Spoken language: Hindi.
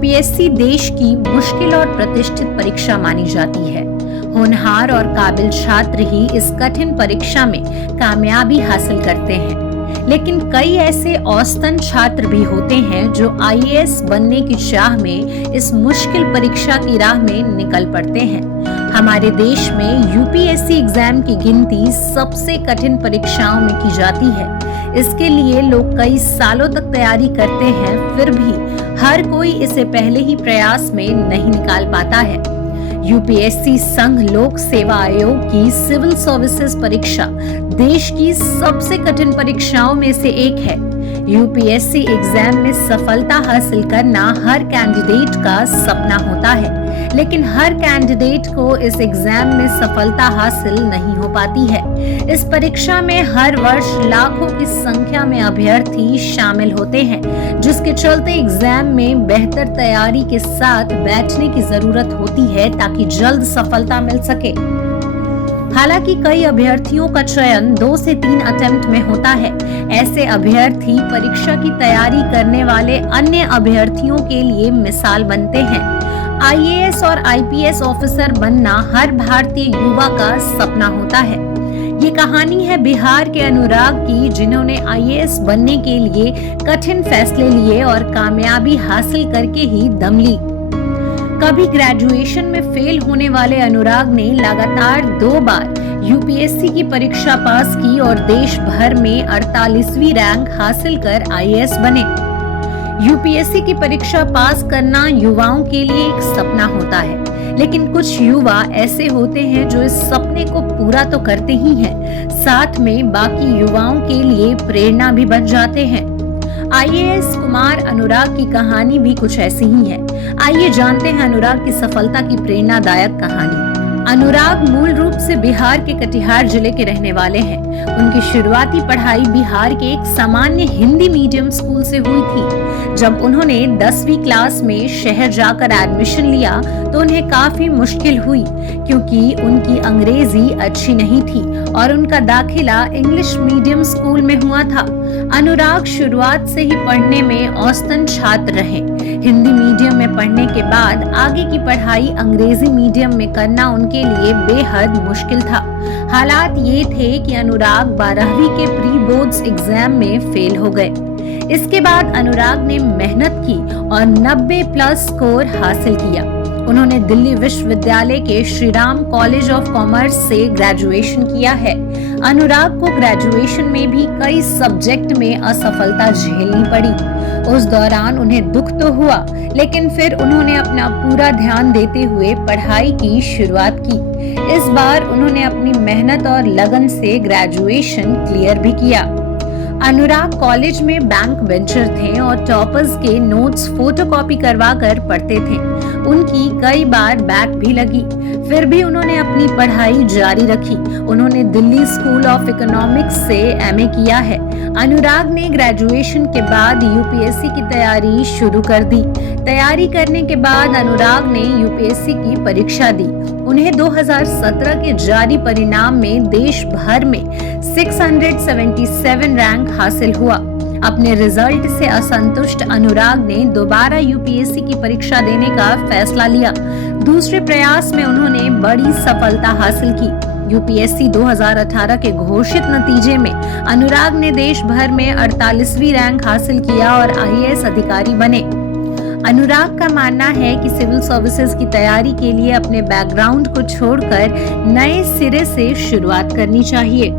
यूपीएससी देश की मुश्किल और प्रतिष्ठित परीक्षा मानी जाती है। होनहार और काबिल छात्र ही इस कठिन परीक्षा में कामयाबी हासिल करते हैं, लेकिन कई ऐसे औसतन छात्र भी होते हैं जो आईएएस बनने की चाह में इस मुश्किल परीक्षा की राह में निकल पड़ते हैं। हमारे देश में यूपीएससी एग्जाम की गिनती सबसे कठिन परीक्षाओं में की जाती है। इसके लिए लोग कई सालों तक तैयारी करते हैं, फिर भी हर कोई इसे पहले ही प्रयास में नहीं निकाल पाता है। यूपीएससी संघ लोक सेवा आयोग की सिविल सर्विसेज परीक्षा देश की सबसे कठिन परीक्षाओं में से एक है। यूपीएससी एग्जाम में सफलता हासिल करना हर कैंडिडेट का सपना होता है, लेकिन हर कैंडिडेट को इस एग्जाम में सफलता हासिल नहीं हो पाती है। इस परीक्षा में हर वर्ष लाखों की संख्या में अभ्यर्थी शामिल होते हैं, जिसके चलते एग्जाम में बेहतर तैयारी के साथ बैठने की जरूरत होती है ताकि जल्द सफलता मिल सके। हालांकि कई अभ्यर्थियों का चयन 2 से 3 अटेम्प्ट में होता है। ऐसे अभ्यर्थी परीक्षा की तैयारी करने वाले अन्य अभ्यर्थियों के लिए मिसाल बनते हैं। आईएएस और आईपीएस ऑफिसर बनना हर भारतीय युवा का सपना होता है। ये कहानी है बिहार के अनुराग की, जिन्होंने आईएएस बनने के लिए कठिन फैसले लिए और कामयाबी हासिल करके ही दम ली। कभी ग्रेजुएशन में फेल होने वाले अनुराग ने लगातार 2 बार यूपीएससी की परीक्षा पास की और देश भर में 48वीं रैंक हासिल कर आईएएस बने। यूपीएससी की परीक्षा पास करना युवाओं के लिए एक सपना होता है, लेकिन कुछ युवा ऐसे होते हैं जो इस सपने को पूरा तो करते ही हैं, साथ में बाकी युवाओं के लिए प्रेरणा भी बन जाते हैं। आईएएस कुमार अनुराग की कहानी भी कुछ ऐसी ही है। आइए जानते हैं अनुराग की सफलता की प्रेरणादायक कहानी। अनुराग मूल रूप से बिहार के कटिहार जिले के रहने वाले हैं। उनकी शुरुआती पढ़ाई बिहार के एक सामान्य हिंदी मीडियम स्कूल से हुई थी। जब उन्होंने 10वीं क्लास में शहर जाकर एडमिशन लिया तो उन्हें काफी मुश्किल हुई, क्योंकि उनकी अंग्रेजी अच्छी नहीं थी और उनका दाखिला इंग्लिश मीडियम स्कूल में हुआ था। अनुराग शुरुआत से ही पढ़ने में औसतन छात्र रहे। हिंदी मीडियम में पढ़ने के बाद आगे की पढ़ाई अंग्रेजी मीडियम में करना उनके लिए बेहद मुश्किल था। हालात ये थे कि अनुराग 12वीं के प्री बोर्ड्स एग्जाम में फेल हो गए। इसके बाद अनुराग ने मेहनत की और 90+ स्कोर हासिल किया। उन्होंने दिल्ली विश्वविद्यालय के Shri Ram college of commerce से ग्रेजुएशन किया है। अनुराग को ग्रेजुएशन में भी कई सब्जेक्ट में असफलता झेलनी पड़ी। उस दौरान उन्हें दुख तो हुआ, लेकिन फिर उन्होंने अपना पूरा ध्यान देते हुए पढ़ाई की शुरुआत की। इस बार उन्होंने अपनी मेहनत और लगन से ग्रेजुएशन क्लियर भी किया। अनुराग कॉलेज में बैंक बेंचर थे और टॉपर्स के नोट्स फोटोकॉपी करवा कर पढ़ते थे। उनकी कई बार बैक भी लगी, फिर भी उन्होंने अपनी पढ़ाई जारी रखी। उन्होंने दिल्ली स्कूल ऑफ इकोनॉमिक्स से एमए किया है। अनुराग ने ग्रेजुएशन के बाद यूपीएससी की तैयारी शुरू कर दी। तैयारी करने के बाद अनुराग ने यूपीएससी की परीक्षा दी। उन्हें 2017 के जारी परिणाम में देश भर में 677 रैंक हासिल हुआ। अपने रिजल्ट से असंतुष्ट अनुराग ने दोबारा यूपीएससी की परीक्षा देने का फैसला लिया। दूसरे प्रयास में उन्होंने बड़ी सफलता हासिल की। यूपीएससी 2018 के घोषित नतीजे में अनुराग ने देश भर में 48वीं रैंक हासिल किया और आईएएस अधिकारी बने। अनुराग का मानना है कि सिविल सर्विसेज की तैयारी के लिए अपने बैकग्राउंड को छोड़कर नए सिरे से शुरुआत करनी चाहिए।